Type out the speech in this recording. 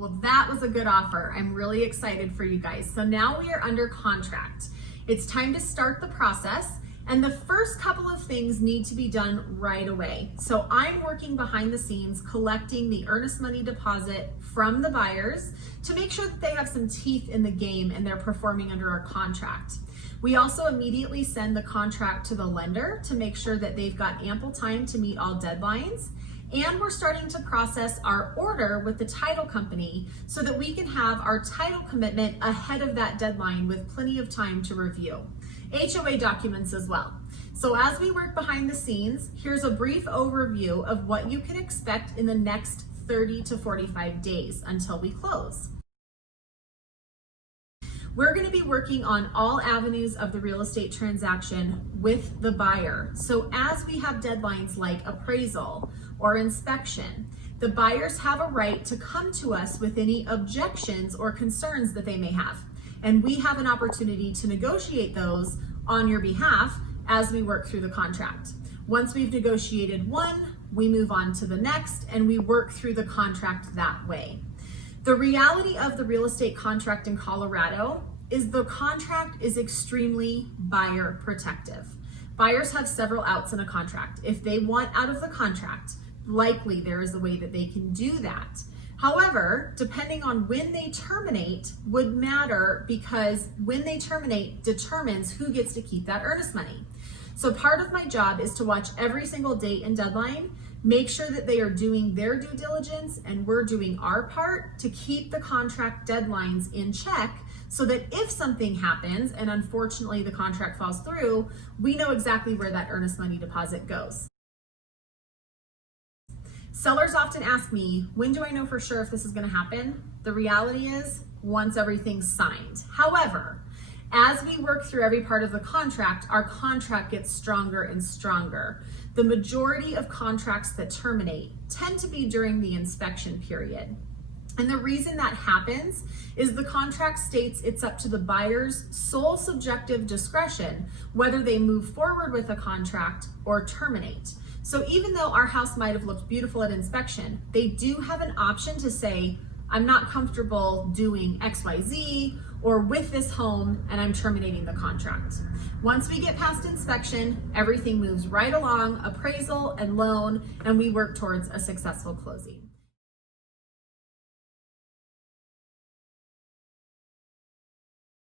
Well, that was a good offer. I'm really excited for you guys. So now we are under contract. It's time to start the process, and the first couple of things need to be done right away. So I'm working behind the scenes collecting the earnest money deposit from the buyers to make sure that they have some teeth in the game and they're performing under our contract. We also immediately send the contract to the lender to make sure that they've got ample time to meet all deadlines. And we're starting to process our order with the title company so that we can have our title commitment ahead of that deadline with plenty of time to review. HOA documents as well. So as we work behind the scenes, here's a brief overview of what you can expect in the next 30 to 45 days until we close. We're going to be working on all avenues of the real estate transaction with the buyer. So as we have deadlines like appraisal or inspection, the buyers have a right to come to us with any objections or concerns that they may have. And we have an opportunity to negotiate those on your behalf as we work through the contract. Once we've negotiated one, we move on to the next and we work through the contract that way. The reality of the real estate contract in Colorado is the contract is extremely buyer protective. Buyers have several outs in a contract. If they want out of the contract, likely there is a way that they can do that. However, depending on when they terminate would matter because when they terminate determines who gets to keep that earnest money. So part of my job is to watch every single date and deadline, make sure that they are doing their due diligence and we're doing our part to keep the contract deadlines in check so that if something happens and unfortunately the contract falls through, we know exactly where that earnest money deposit goes. Sellers often ask me, when do I know for sure if this is going to happen? The reality is once everything's signed. However, as we work through every part of the contract, our contract gets stronger and stronger. The majority of contracts that terminate tend to be during the inspection period. And the reason that happens is the contract states it's up to the buyer's sole subjective discretion whether they move forward with a contract or terminate. So even though our house might have looked beautiful at inspection, they do have an option to say, I'm not comfortable doing XYZ or with this home and I'm terminating the contract. Once we get past inspection, everything moves right along, appraisal and loan, and we work towards a successful closing.